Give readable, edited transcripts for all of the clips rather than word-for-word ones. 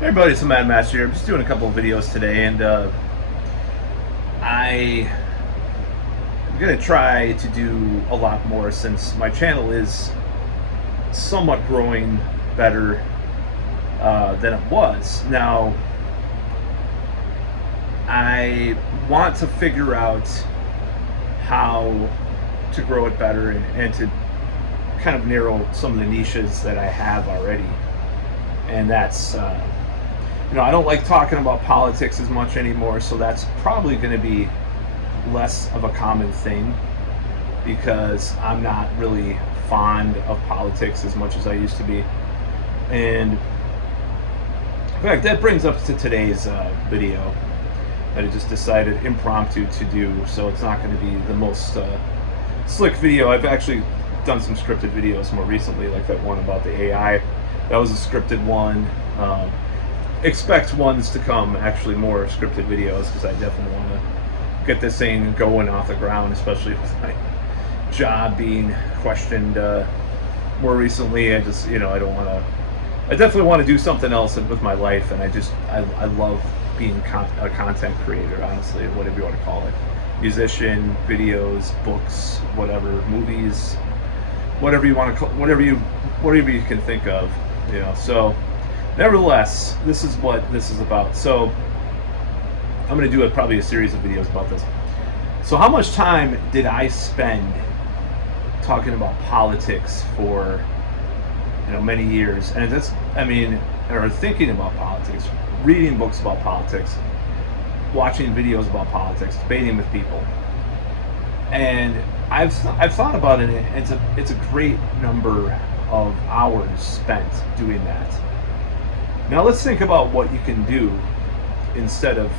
Hey everybody, it's Mad Mattster here. I'm just doing a couple of videos today, and I'm gonna try to do a lot more since my channel is somewhat growing better than it was. Now, I want to figure out how to grow it better and to kind of narrow some of the niches that I have already, and that's I don't like talking about politics as much anymore, so that's probably going to be less of a common thing because I'm not really fond of politics as much as I used to be. And in fact, that brings up to today's video that I just decided impromptu to do, so it's not going to be the most slick video. I've actually done some scripted videos more recently, like that one about the AI. That was a scripted one. Expect ones to come, actually more scripted videos, because I definitely want to get this thing going off the ground, especially with my job being questioned more recently. I don't want to, I definitely want to do something else with my life, and I love being a content creator, honestly, whatever you want to call it. Musician, videos, books, whatever, movies, whatever you want to call, whatever you can think of, so nevertheless, this is what this is about. So I'm going to do probably a series of videos about this. So how much time did I spend talking about politics for many years? And or thinking about politics, reading books about politics, watching videos about politics, debating with people. And I've thought about it, and it's a great number of hours spent doing that. Now let's think about what you can do instead of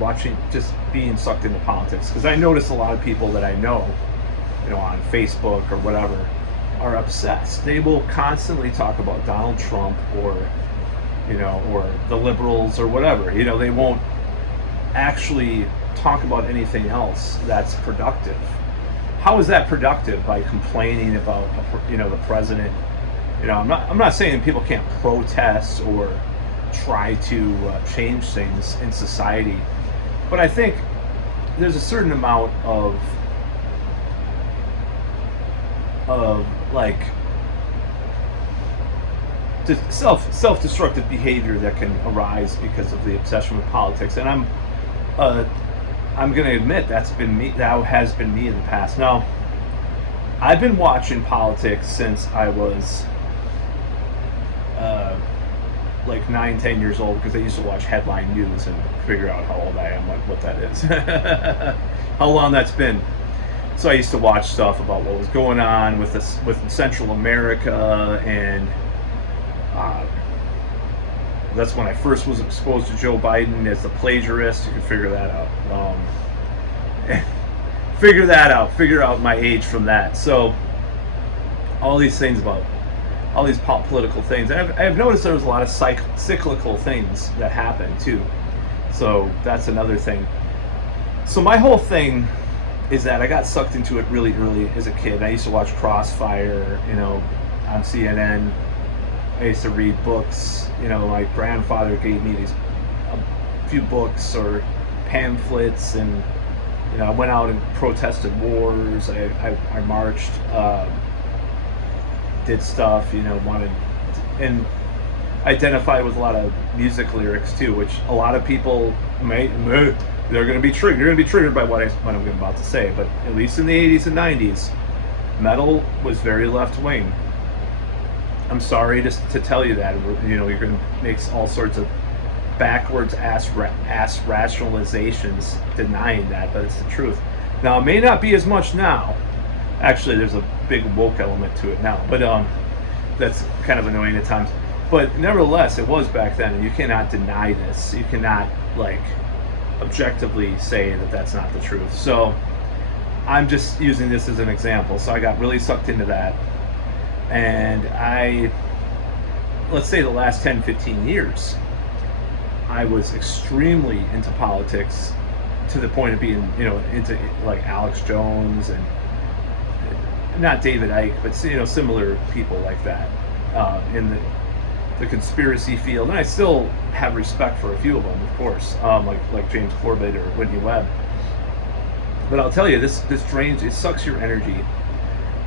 watching, just being sucked into politics. Because I notice a lot of people that I know, on Facebook or whatever, are obsessed. They will constantly talk about Donald Trump or the liberals or whatever. They won't actually talk about anything else that's productive. How is that productive? By complaining about the president? I'm not saying people can't protest or try to change things in society, but I think there's a certain amount of like self-destructive behavior that can arise because of the obsession with politics. And I'm going to admit that has been me in the past. Now, I've been watching politics since I was like 9-10 years old, because I used to watch headline news and figure out how old I am, what that is. How long that's been. So I used to watch stuff about what was going on with Central America, and that's when I first was exposed to Joe Biden as the plagiarist. You can figure that out. Figure out my age from that. So all these things about all these political things. I've noticed there was a lot of cyclical things that happen too. So that's another thing. So my whole thing is that I got sucked into it really early as a kid. I used to watch Crossfire, on CNN. I used to read books. My grandfather gave me a few books or pamphlets, and I went out and protested wars. I marched. Did stuff, wanted, and identify with a lot of music lyrics too, which a lot of people they're going to be triggered. You're going to be triggered by what I'm about to say. But at least in the 80s and 90s, metal was very left wing. I'm sorry to tell you that. You're going to make all sorts of backwards ass rationalizations denying that, but it's the truth. Now, it may not be as much now. Actually, there's a big woke element to it now, but that's kind of annoying at times. But nevertheless, it was back then, and you cannot deny this. You cannot objectively say that that's not the truth. So I'm just using this as an example. So I got really sucked into that, and let's say the last 10-15 years, I was extremely into politics, to the point of being into like Alex Jones and not David Icke, but similar people like that. the conspiracy field, and I still have respect for a few of them, of course, like James Corbett or Whitney Webb. But I'll tell you, this drains, it sucks your energy,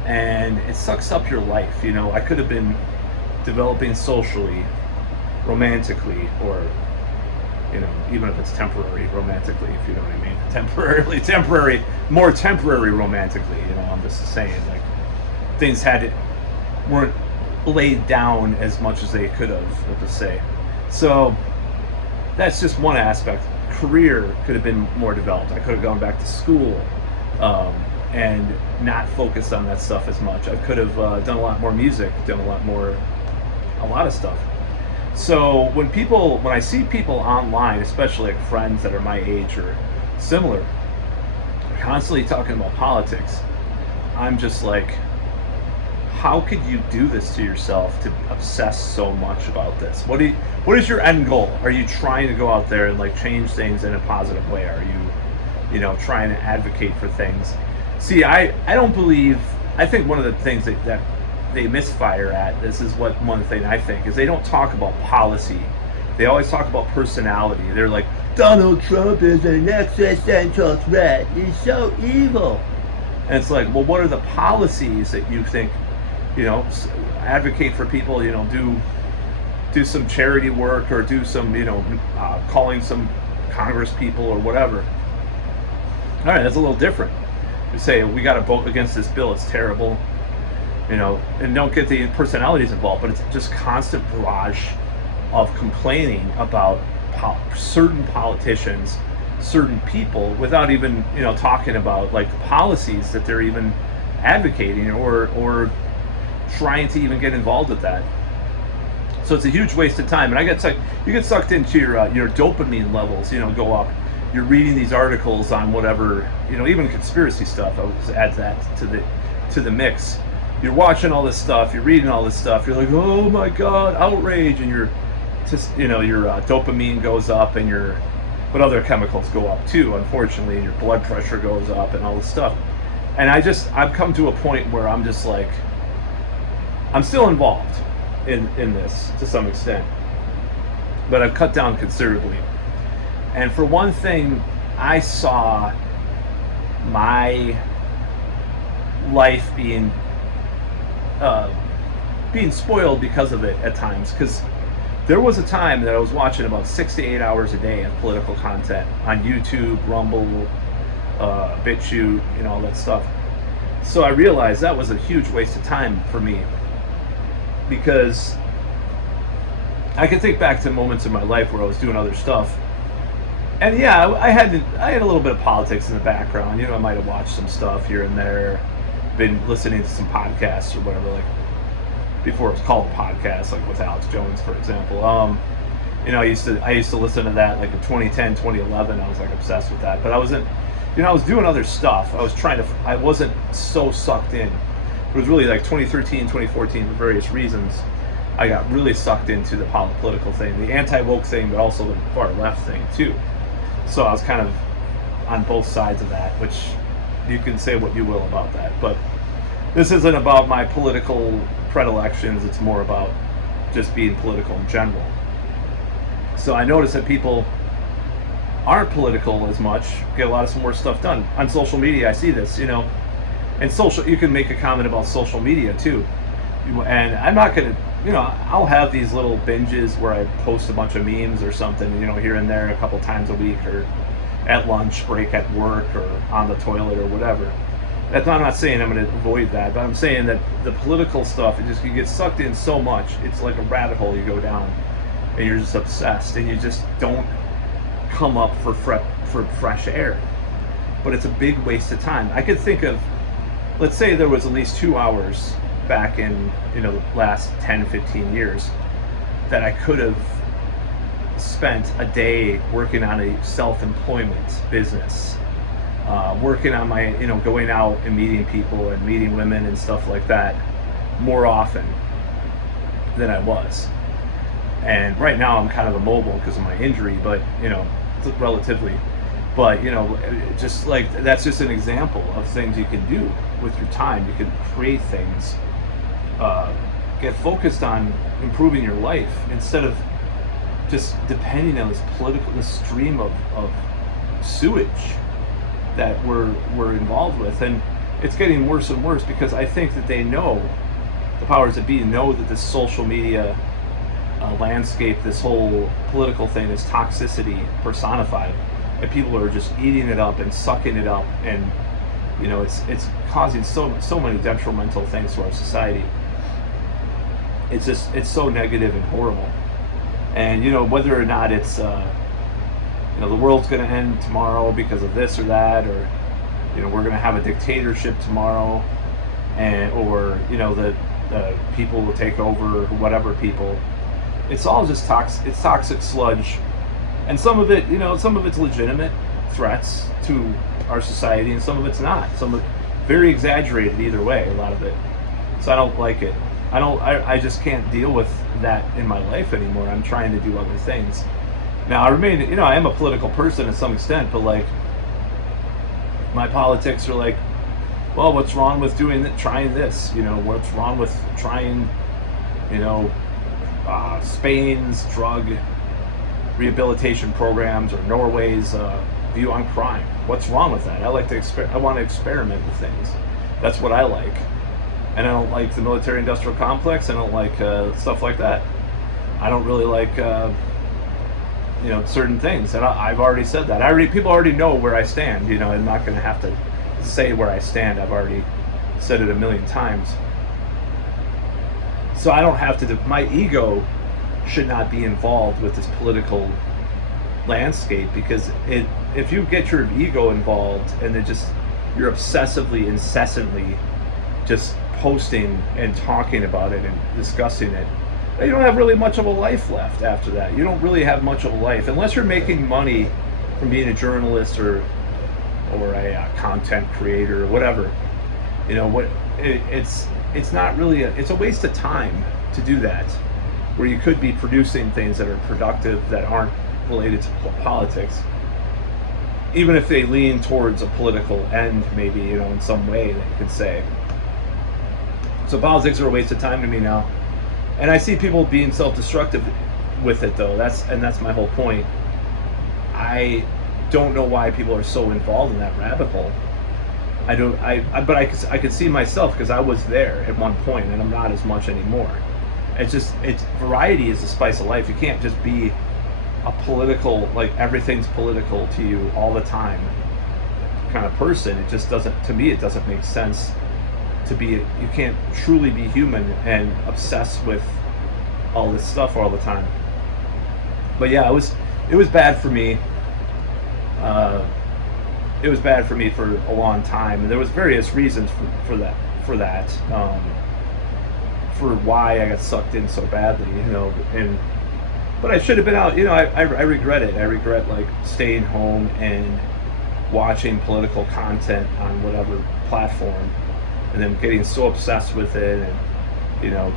and it sucks up your life. You know, I could have been developing socially, romantically, or, you know, even if it's temporary romantically, if you know what I mean, more temporary romantically. You know, I'm just saying, like, things weren't laid down as much as they could have, let's just say. So that's just one aspect. Career could have been more developed. I could have gone back to school and not focused on that stuff as much. I could have done a lot more music, done a lot of stuff. So when I see people online, especially like friends that are my age or similar, constantly talking about politics, I'm just like, how could you do this to yourself, to obsess so much about this? What is your end goal? Are you trying to go out there and like change things in a positive way? Are you know, trying to advocate for things? See, I think one of the things that they misfire at, this is one thing I think, is they don't talk about policy. They always talk about personality. They're like, Donald Trump is an existential threat. He's so evil. And it's like, well, what are the policies that you think, you know, advocate for people, you know, do some charity work, or do some, you know, calling some Congress people or whatever. All right, that's a little different. You say, we got to vote against this bill, it's terrible, you know, and don't get the personalities involved, but it's just constant barrage of complaining about certain politicians, certain people, without even, you know, talking about like the policies that they're even advocating or trying to even get involved with that. So it's a huge waste of time, and you get sucked into your dopamine levels, you know, go up. You're reading these articles on whatever, you know, even conspiracy stuff. I would add that to the mix. You're watching all this stuff, you're reading all this stuff. You're like, oh my God, outrage, and you're just, you know, your dopamine goes up, and but other chemicals go up too, unfortunately, and your blood pressure goes up, and all this stuff. And I've come to a point where I'm just like, I'm still involved in this to some extent, but I've cut down considerably. And for one thing, I saw my life being spoiled because of it at times, because there was a time that I was watching about 6 to 8 hours a day of political content on YouTube, Rumble, BitChute, you know, all that stuff. So I realized that was a huge waste of time for me, because I can think back to moments in my life where I was doing other stuff, and yeah, I had a little bit of politics in the background. You know, I might have watched some stuff here and there, been listening to some podcasts or whatever, like before it was called a podcast, like with Alex Jones, for example. You know, I used to listen to that like in 2010, 2011. I was like obsessed with that, but I wasn't, you know, I was doing other stuff. I wasn't so sucked in. It was really like 2013, 2014, for various reasons, I got really sucked into the political thing, the anti-woke thing, but also the far left thing too. So I was kind of on both sides of that, which you can say what you will about that. But this isn't about my political predilections, it's more about just being political in general. So I notice that people aren't political as much, get a lot of some more stuff done. On social media, I see this, you know, and you can make a comment about social media too. And I'm not gonna, you know, I'll have these little binges where I post a bunch of memes or something, you know, here and there a couple times a week, or at lunch break at work, or on the toilet, or whatever. I'm not saying I'm going to avoid that, but I'm saying that the political stuff, you get sucked in so much, it's like a rabbit hole you go down, and you're just obsessed, and you just don't come up for fresh air. But it's a big waste of time. I could think of, let's say there was at least 2 hours back in, you know, the last 10, 15 years that I could have spent a day working on a self-employment business, working on my, you know, going out and meeting people and meeting women and stuff like that more often than I was. And right now I'm kind of immobile because of my injury, but, you know, relatively. But, you know, just like, that's just an example of things you can do with your time. You can create things get focused on improving your life instead of just depending on this stream of sewage that we're involved with. And it's getting worse and worse because I think that they know, the powers that be know, that this social media landscape, this whole political thing, is toxicity personified, and people are just eating it up and sucking it up, and it's causing so many detrimental things to our society. It's so negative and horrible. And whether or not it's the world's going to end tomorrow because of this or that, or we're going to have a dictatorship tomorrow, or the people will take over, whatever people. It's all just toxic sludge, and some of it's legitimate threats to our society, and some of it's not. Some of it very exaggerated either way, a lot of it. So I don't like it. I just can't deal with that in my life anymore. I'm trying to do other things. Now I am a political person to some extent, but like my politics are like, well, what's wrong with trying this? What's wrong with trying, Spain's drug rehabilitation programs, or Norway's view on crime? What's wrong with that? I want to experiment with things. That's what I like. And I don't like the military-industrial complex. I don't like stuff like that. I don't really like certain things, and I've already said that. People already know where I stand. I'm not going to have to say where I stand. I've already said it a million times. So I don't have to. My ego should not be involved with this political landscape, because if you get your ego involved and you're obsessively, incessantly just posting and talking about it and discussing it, you don't have really much of a life left after that. You don't really have much of a life unless you're making money from being a journalist or a content creator or whatever. It's not really it's a waste of time to do that, where you could be producing things that are productive, that aren't related to politics, even if they lean towards a political end, maybe, in some way that you could say. So politics are a waste of time to me now. And I see people being self-destructive with it, though. That's my whole point. I don't know why people are so involved in that rabbit hole. But I could see myself, because I was there at one point, and I'm not as much anymore. Variety is the spice of life. You can't just be a political, like everything's political to you all the time kind of person. It just doesn't, to me, it doesn't make sense to be. You can't truly be human and obsess with all this stuff all the time. But yeah, it was bad for me. It was bad for me for a long time, and there was various reasons for that. For why I got sucked in so badly, but I should have been out. I regret it. I regret like staying home and watching political content on whatever platform, and then getting so obsessed with it, and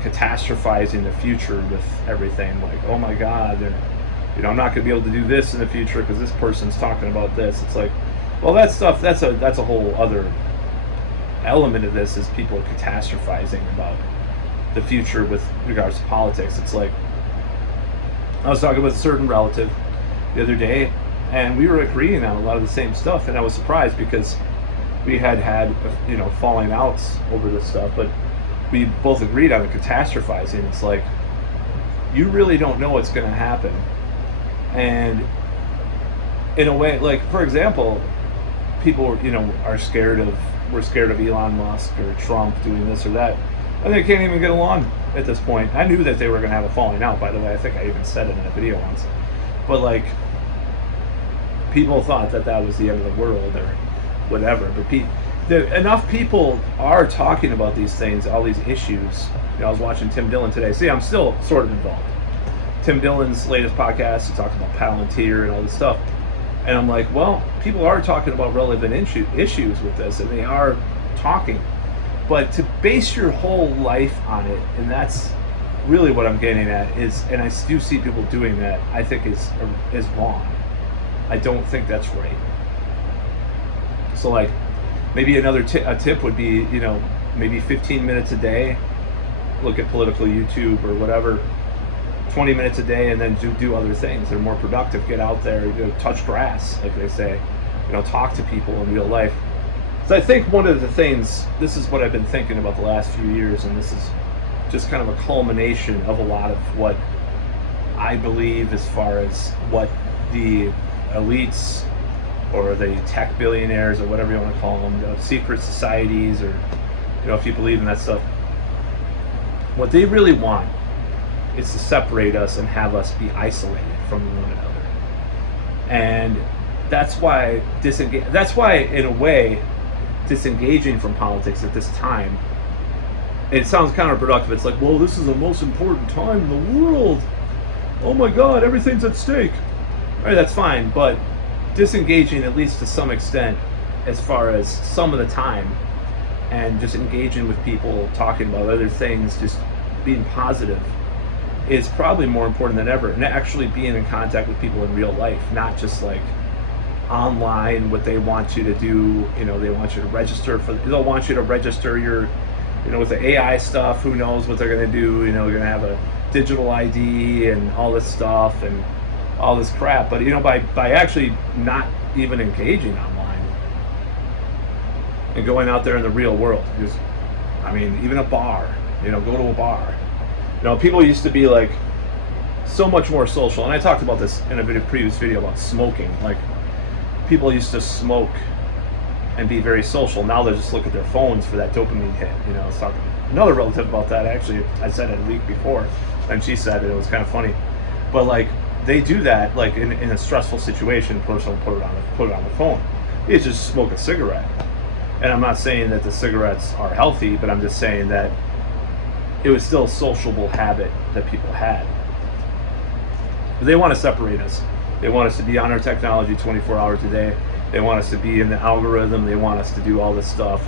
catastrophizing the future with everything. Like, oh my God, I'm not going to be able to do this in the future because this person's talking about this. It's like, well, that stuff. That's a whole other element of this, is people catastrophizing about the future with regards to politics. It's like, I was talking with a certain relative the other day, and we were agreeing on a lot of the same stuff, and I was surprised because we had falling outs over this stuff, but we both agreed on the catastrophizing. It's like, you really don't know what's going to happen, and in a way, like, for example, people we're scared of Elon Musk or Trump doing this or that, and they can't even get along at this point. I knew that they were going to have a falling out, by the way. I think I even said it in a video once. But like, people thought that was the end of the world or whatever. But enough people are talking about these things, all these issues. I was watching Tim Dillon today. See, I'm still sort of involved. Tim Dillon's latest podcast, he talks about Palantir and all this stuff. And I'm like, well, people are talking about relevant issues with this, and they are talking. But to base your whole life on it, and that's really what I'm getting at, and I do see people doing that, I think is wrong. I don't think that's right. So like, maybe a tip would be, maybe 15 minutes a day, look at political YouTube or whatever 20 minutes a day, and then do other things that are more productive. Get out there, touch grass, like they say, talk to people in real life. So I think one of the things, this is what I've been thinking about the last few years, and this is just kind of a culmination of a lot of what I believe as far as what the elites or the tech billionaires or whatever you want to call them, the secret societies, or if you believe in that stuff, what they really want is to separate us and have us be isolated from one another. And that's why in a way, disengaging from politics at this time, it sounds counterproductive. It's like, well, this is the most important time in the world. Oh my God, everything's at stake. All right, that's fine, but disengaging, at least to some extent, as far as some of the time, and just engaging with people, talking about other things, just being positive, is probably more important than ever. And actually being in contact with people in real life, not just like online, what they want you to do. They want you to register they'll want you to register your, with the AI stuff, who knows what they're going to do. They're going to have a digital ID and all this stuff and all this crap. But by actually not even engaging online and going out there in the real world, because even a bar, go to a bar. People used to be like so much more social, and I talked about this in a previous video about smoking. Like, people used to smoke and be very social. Now they just look at their phones for that dopamine hit. I was talking to another relative about that. Actually, I said it a week before, and she said it was kind of funny. But like, they do that like in a stressful situation. Person will put it on the phone. They just smoke a cigarette. And I'm not saying that the cigarettes are healthy, but I'm just saying that it was still a sociable habit that people had. But they want to separate us. They want us to be on our technology 24 hours a day. They want us to be in the algorithm. They want us to do all this stuff,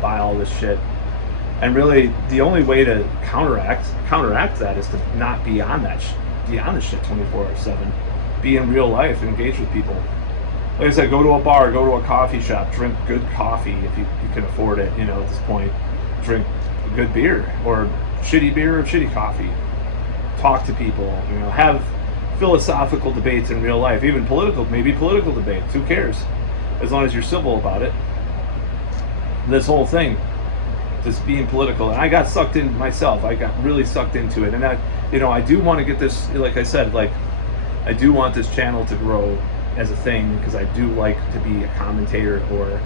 buy all this shit. And really, the only way to counteract that is to not be on that be on this shit 24/7. Be in real life, engage with people. Like I said, go to a bar, go to a coffee shop, drink good coffee if you can afford it. At this point, drink good beer or shitty beer or shitty coffee. Talk to people. Have philosophical debates in real life, even political debates. Who cares? As long as you're civil about it. This whole thing, just being political, and I got sucked in myself. I got really sucked into it, and I do want to get this. Like I said, I do want this channel to grow as a thing, because I do like to be a commentator or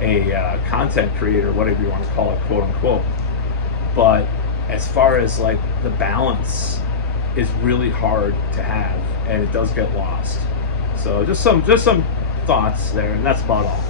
a content creator, whatever you want to call it, quote unquote. But as far as like the balance is really hard to have, and it does get lost. So just some thoughts there, and that's about all.